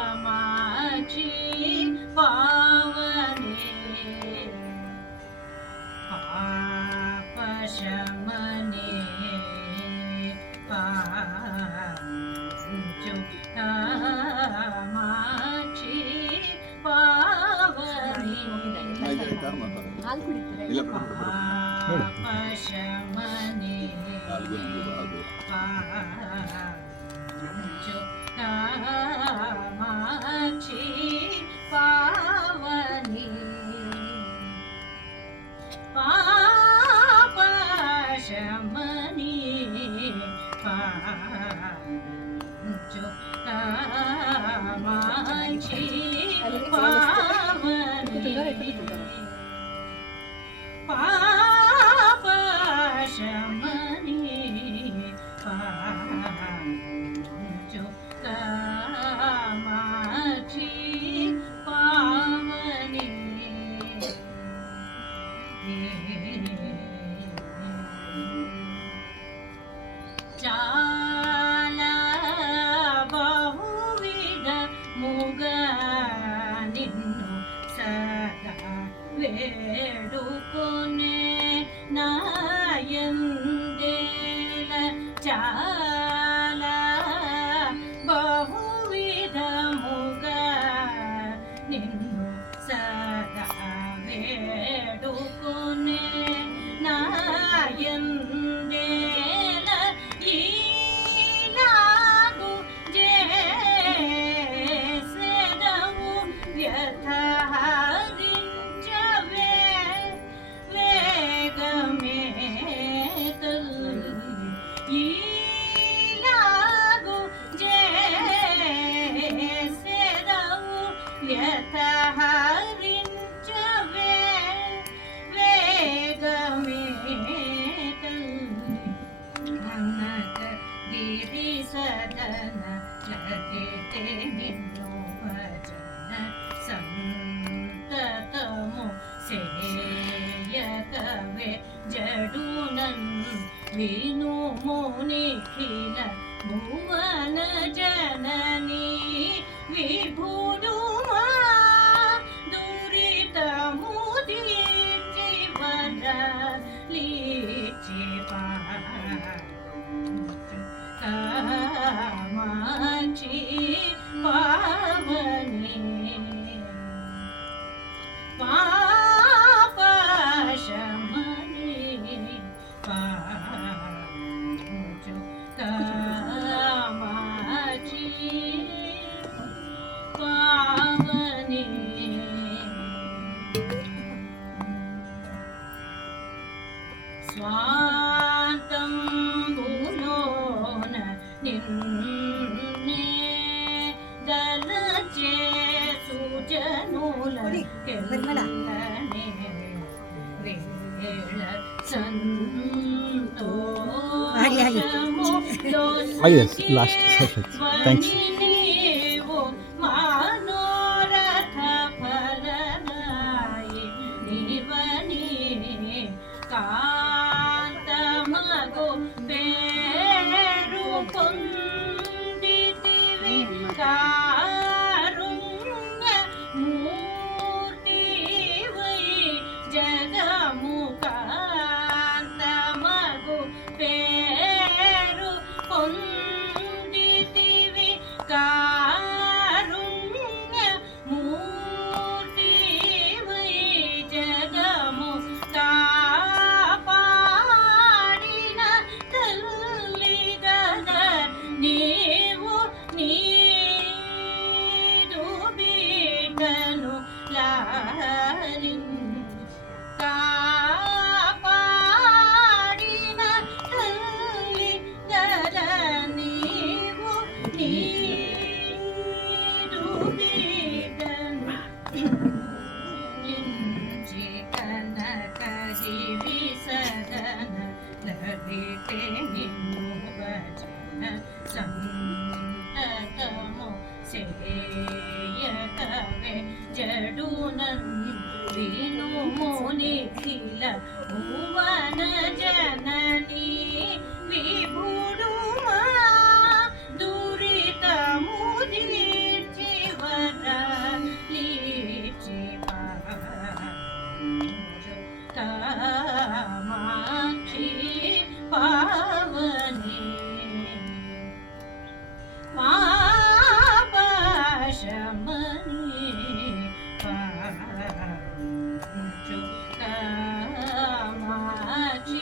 कामाक्षी पावने पापशमने पांचु कामाक्षी पावने पापशमने पांचु कामाक्षी पावनी पापशमनी पांचु कामाक्षी पावनी पापशमनी पांचु कामाक्षी पावनी चाला बहुविध मुग निन्नु सदा वेडुकोने नायंदेल चाला बहुविध मुग निन्नु सदा वेडुकोने नायंदेल ఈలాగు చేసెదవు వ్యథహరించవే వేగమే ఈలాగు చేసెదవు వ్యథహరించవే వేగమే గిరి సదన లలితే నిన్ను భజన సంతతము సేయకవే జడునన్ వినుము నిఖిల భువన జననీ విభుడుమా దురితము దీర్చి వదలిచి कामाक्षी पावनी पापशमनी पांचु कामाक्षी पावनी स्वांतं నిన్నే దలచే సుజనుల కెల్లనే వేళ సంతోషము లాస్ట్ థాంక్స్ మనోరథ ఫలదాయి నివని కాంతమగు పొందితివి కారుణ్య మూర్తివై జగము కాంతమగు పేరు పొందితివి కారుణ్య మూర్తివై జగము కాపాడిన తల్లి నీవు నీదు బిడ్డను లాలిన్ కాపాడిన తల్లి గద నీవు నీదు బిడ్డను లించి కనక గిరి సదన లలితే నిన్ను భజన సంతతము సేయకవే జడునన్ వినుము నిఖిల భువన జననీ విభుడుమా దురితము पावने पापशमने पांचु कामाची